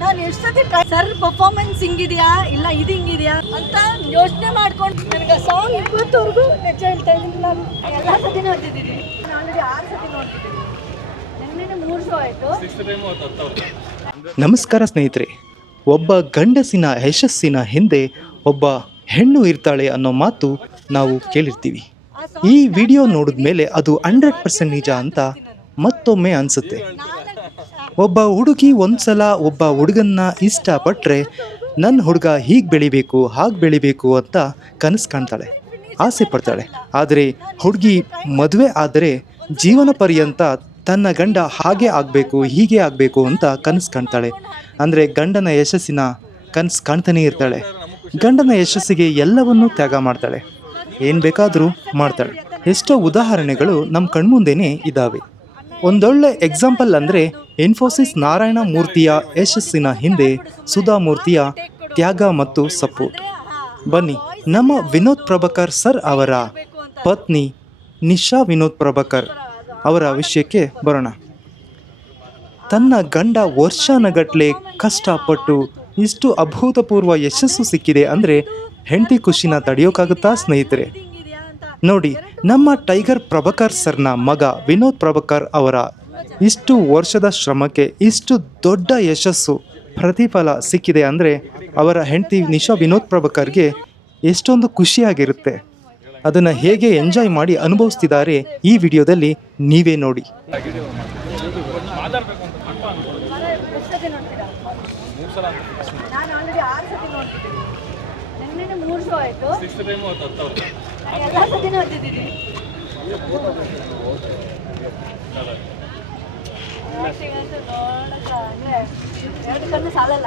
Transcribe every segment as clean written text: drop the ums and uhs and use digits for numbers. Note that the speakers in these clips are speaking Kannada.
ನಾನು ಎಷ್ಟು ಸತಿ ಸರ್ ಪರ್ಫಾರ್ಮೆನ್ಸ್ ಹಿಂಗಿದೆಯಾ ಇಲ್ಲ ಇದು ಹಿಂಗಿದೆಯಾ ಅಂತ ಯೋಚನೆ ಮಾಡ್ಕೊಂಡು ನನಗೆ ಸಾಂಗ್ ಇವತ್ತವರೆಗೂ ನಿಜ ಹೇಳ್ತಾ ಇದ್ದೀನಿ. ನಾನು ಎಲ್ಲ ಸತಿ ನೋಡ್ತಿದ್ದೀನಿ. ನಾನು ಆಲ್ರೆಡಿ 6 ಸತಿ ನೋಡ್ತಿದ್ದೀನಿ. ನಿನ್ನೆ 3 ಶೋ ಆಯಿತು. ನಮಸ್ಕಾರ ಸ್ನೇಹಿತರೆ. ಒಬ್ಬ ಗಂಡಸಿನ ಯಶಸ್ಸಿನ ಹಿಂದೆ ಒಬ್ಬ ಹೆಣ್ಣು ಇರ್ತಾಳೆ ಅನ್ನೋ ಮಾತು ನಾವು ಕೇಳಿರ್ತೀವಿ. ಈ ವಿಡಿಯೋ ನೋಡಿದ ಮೇಲೆ ಅದು 100% ನಿಜ ಅಂತ ಮತ್ತೊಮ್ಮೆ ಅನಿಸುತ್ತೆ. ಒಬ್ಬ ಹುಡುಗಿ ಒಂದ್ಸಲ ಒಬ್ಬ ಹುಡುಗನ್ನ ಇಷ್ಟಪಟ್ಟರೆ ನನ್ನ ಹುಡುಗ ಹೀಗೆ ಬೆಳಿಬೇಕು ಹಾಗೆ ಬೆಳಿಬೇಕು ಅಂತ ಕನಸು ಕಾಣ್ತಾಳೆ, ಆಸೆ ಪಡ್ತಾಳೆ. ಆದರೆ ಹುಡುಗಿ ಮದುವೆ ಆದರೆ ಜೀವನ ಪರ್ಯಂತ ತನ್ನ ಗಂಡ ಹಾಗೆ ಆಗಬೇಕು ಹೀಗೆ ಆಗಬೇಕು ಅಂತ ಕನಸು ಕಾಣ್ತಾಳೆ. ಅಂದರೆ ಗಂಡನ ಯಶಸ್ಸಿನ ಕನಸು ಕಾಣ್ತಾನೆ ಇರ್ತಾಳೆ. ಗಂಡನ ಯಶಸ್ಸಿಗೆ ಎಲ್ಲವನ್ನೂ ತ್ಯಾಗ ಮಾಡ್ತಾಳೆ, ಏನು ಬೇಕಾದರೂ ಮಾಡ್ತಾಳೆ. ಎಷ್ಟೋ ಉದಾಹರಣೆಗಳು ನಮ್ಮ ಕಣ್ಮುಂದೆನೇ ಇದ್ದಾವೆ. ಒಂದೊಳ್ಳೆ ಎಕ್ಸಾಂಪಲ್ ಅಂದರೆ ಇನ್ಫೋಸಿಸ್ ನಾರಾಯಣ ಮೂರ್ತಿಯ ಯಶಸ್ಸಿನ ಹಿಂದೆ ಸುಧಾ ಮೂರ್ತಿಯ ತ್ಯಾಗ ಮತ್ತು ಸಪೋರ್ಟ್. ಬನ್ನಿ ನಮ್ಮ ವಿನೋದ್ ಪ್ರಭಾಕರ್ ಸರ್ ಅವರ ಪತ್ನಿ ನಿಶಾ ವಿನೋದ್ ಪ್ರಭಾಕರ್ ಅವರ ವಿಷಯಕ್ಕೆ ಬರೋಣ. ತನ್ನ ಗಂಡ ವರ್ಷಾನಗಟ್ಲೆ ಕಷ್ಟಪಟ್ಟು ಇಷ್ಟು ಅಭೂತಪೂರ್ವ ಯಶಸ್ಸು ಸಿಕ್ಕಿದೆ ಅಂದರೆ ಹೆಂಡತಿ ಖುಷಿನ ತಡೆಯೋಕ್ಕಾಗುತ್ತಾ ಸ್ನೇಹಿತರೆ? ನೋಡಿ, ನಮ್ಮ ಟೈಗರ್ ಪ್ರಭಾಕರ್ ಸರ್ನ ಮಗ ವಿನೋದ್ ಪ್ರಭಾಕರ್ ಅವರ ಇಷ್ಟು ವರ್ಷದ ಶ್ರಮಕ್ಕೆ ಇಷ್ಟು ದೊಡ್ಡ ಯಶಸ್ಸು ಪ್ರತಿಫಲ ಸಿಕ್ಕಿದೆ ಅಂದರೆ ಅವರ ಹೆಂಡತಿ ನಿಶಾ ವಿನೋದ್ ಪ್ರಭಾಕರ್ಗೆ ಎಷ್ಟೊಂದು ಖುಷಿಯಾಗಿರುತ್ತೆ. ಅದನ್ನು ಹೇಗೆ ಎಂಜಾಯ್ ಮಾಡಿ ಅನುಭವಿಸ್ತಿದ್ದಾರೆ ಈ ವಿಡಿಯೋದಲ್ಲಿ ನೀವೇ ನೋಡಿ. ನಾನು ಆಲ್ರೆಡಿ 6 ಸತಿ ನೋಡ್ತಿದ್ದೀನಿ. ನಿನ್ನೆ 3 ಶೋ ಆಯಿತು. ಎಲ್ಲ ಸತಿ ನೋಡ್ತಿದ್ದೀನಿ. ಎರಡು ಕಣ್ಣು ಸಾಲಲ್ಲ.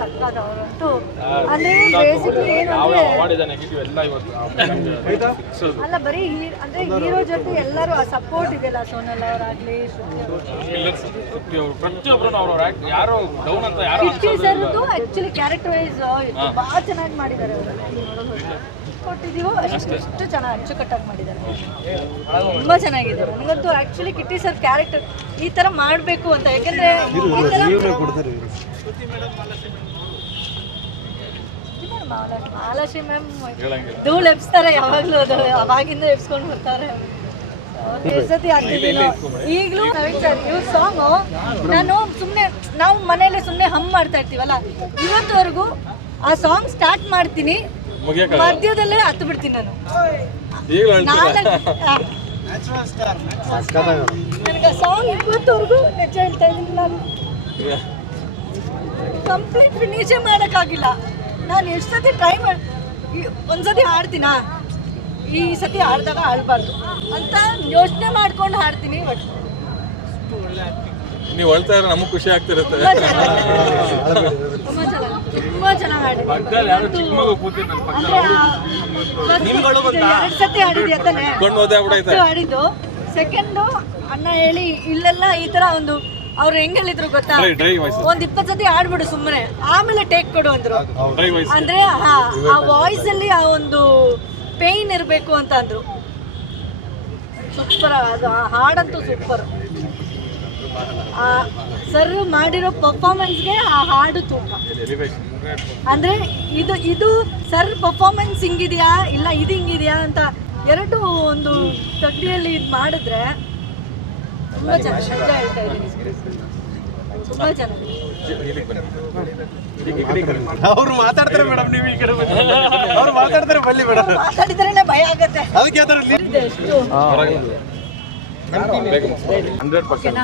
ಸಕ್ಕದವರಂತೂ ಅಂದ್ರೆ ಬೇಸಿಕಲಿ ಏನಂದ್ರೆ ಅಲ್ಲ ಬರೀ ಅಂದ್ರೆ ಹೀರೋ ಜೊತೆ ಎಲ್ಲರೂ ಸಪೋರ್ಟ್ ಇದೆಯಲ್ಲ, ಸೋನಲ್ ಅವರಾಗ್ಲಿ ಕಿಟ್ಟಿ ಸರ್ದು ಆಕ್ಚುಲಿ ಕ್ಯಾರೆಕ್ಟರ್ ವೈಸ್ ಬಹಳ ಚೆನ್ನಾಗಿ ಮಾಡಿದ್ದಾರೆ. ಕೊಟ್ಟಿದ್ದೀವೋ ಎಷ್ಟು ಚೆನ್ನಾಗಿ ಅಚ್ಚುಕಟ್ಟಾಗಿ ಮಾಡಿದ್ದಾರೆ, ತುಂಬಾ ಚೆನ್ನಾಗಿದೆ. ನನಗಂತೂ ಆಕ್ಚುಲಿ ಕಿಟ್ಟಿ ಸರ್ ಕ್ಯಾರೆಕ್ಟರ್ ಈ ತರ ಮಾಡಬೇಕು ಅಂತ, ಯಾಕಂದ್ರೆ ಮಾಲಾಶ್ರೀ ಮ್ಯಾಮ್ ಧೂಳು ಎಬ್ಸ್ತಾರೆ ಯಾವಾಗ್ಲೂ, ಅದು ಅವಾಗಿಂದ ಎಬ್ಸ್ಕೊಂಡು ಬರ್ತಾರೆ. ಸತಿ ಆಗ್ತಿದ್ದೀನೋ ಈಗಲೂ ಇವ್ರ ಸಾಂಗು ನಾನು ಸುಮ್ಮನೆ ನಾವು ಮನೇಲಿ ಸುಮ್ಮನೆ ಹಮ್ ಮಾಡ್ತಾ ಇರ್ತೀವಲ್ಲ, ಇವತ್ತವರೆಗೂ ಆ ಸಾಂಗ್ ಸ್ಟಾರ್ಟ್ ಮಾಡ್ತೀನಿ, ಮಧ್ಯದಲ್ಲೇ ಹತ್ತು ಬಿಡ್ತೀನಿ ನಾನು. ನನಗೆ ಸಾಂಗ್ ಇವತ್ತವರೆಗೂ ನಿಜ ಹೇಳ್ತಾ ಇದ್ದೀನಿ, ನಾನು ಕಂಪ್ಲೀಟ್ ಫಿನಿಶೇ ಮಾಡೋಕ್ಕಾಗಿಲ್ಲ. ನಾನು ಎಷ್ಟು ಸತಿ ಟ್ರೈ ಮಾಡಿ ಒಂದ್ಸತಿ ಹಾಡ್ತೀನಾ, ಈ ಸತಿ ಹಾಡ್ದಾಗ ಹಾಡಬಾರ್ದು ಅಂತ ಯೋಚನೆ ಮಾಡ್ಕೊಂಡು ಹಾಡ್ತೀನಿ. ಬಟ್ ನೀವು ಹೇಳ್ತಾ ಇದ್ರೆ ನಮಗೆ ಖುಷಿ ಆಗ್ತಿರುತ್ತೆ. ತುಂಬಾ ಚೆನ್ನಾಗಿ ಹಾಡಿದ್ವಿ. 2 ಸತಿ ಹಾಡಿದ್ವಿ ಅಂತಾನೆ ಹಾಡಿದ್ದು. ಸೆಕೆಂಡು ಅಣ್ಣ ಹೇಳಿ ಇಲ್ಲೆಲ್ಲ ಈ ತರ ಒಂದು ಅವ್ರು ಹೆಂಗ್ ಹೇಳಿದ್ರು ಗೊತ್ತಾ, ಒಂದ್ 20 ಸತಿ ಆಡ್ಬಿಡು ಸುಮ್ಮನೆ, ಆಮೇಲೆ ಟೇಕ್ ಕೊಡು ಅಂದ್ರು. ಅಂದ್ರೆ ಆ ವಾಯ್ಸ್ ಅಲ್ಲಿ ಆ ಒಂದು ಪೇನ್ ಇರ್ಬೇಕು ಅಂತ ಅಂದ್ರು. ಸೂಪರ್, ಅದು ಆ ಹಾಡಂತೂ ಸೂಪರ್. ಆ ಸರ್ ಮಾಡಿರೋ ಪರ್ಫಾರ್ಮೆನ್ಸ್ಗೆ ಆ ಹಾಡು ತುಂಬ ಅಂದ್ರೆ ಇದು ಸರ್ ಪರ್ಫಾರ್ಮೆನ್ಸ್ ಹಿಂಗಿದೆಯಾ ಇಲ್ಲ ಇದು ಹಿಂಗಿದೆಯಾ ಅಂತ ಎರಡು ಒಂದು ತಗ್ಡಿಯಲ್ಲಿ ಇದು ಮಾಡಿದ್ರೆ ತುಂಬಾ ಚೆನ್ನಾಗಿ ನಿಜ ಹೇಳ್ತಾ ಇದ್ದೀನಿ, ತುಂಬಾ ಚೆನ್ನಾಗಿ. ಅವ್ರು ಮಾತಾಡ್ತಾರೆ ಮೇಡಮ್, ನೀವು ಈ ಕಡೆ ಅವ್ರು ಮಾತಾಡ್ತಾರೆ, ಬನ್ನಿ ಮೇಡಮ್. ಮಾತಾಡಿದ್ರೇನೆ ಭಯ ಆಗತ್ತೆ. ಅದಕ್ಕೆ ಎಷ್ಟು 100%.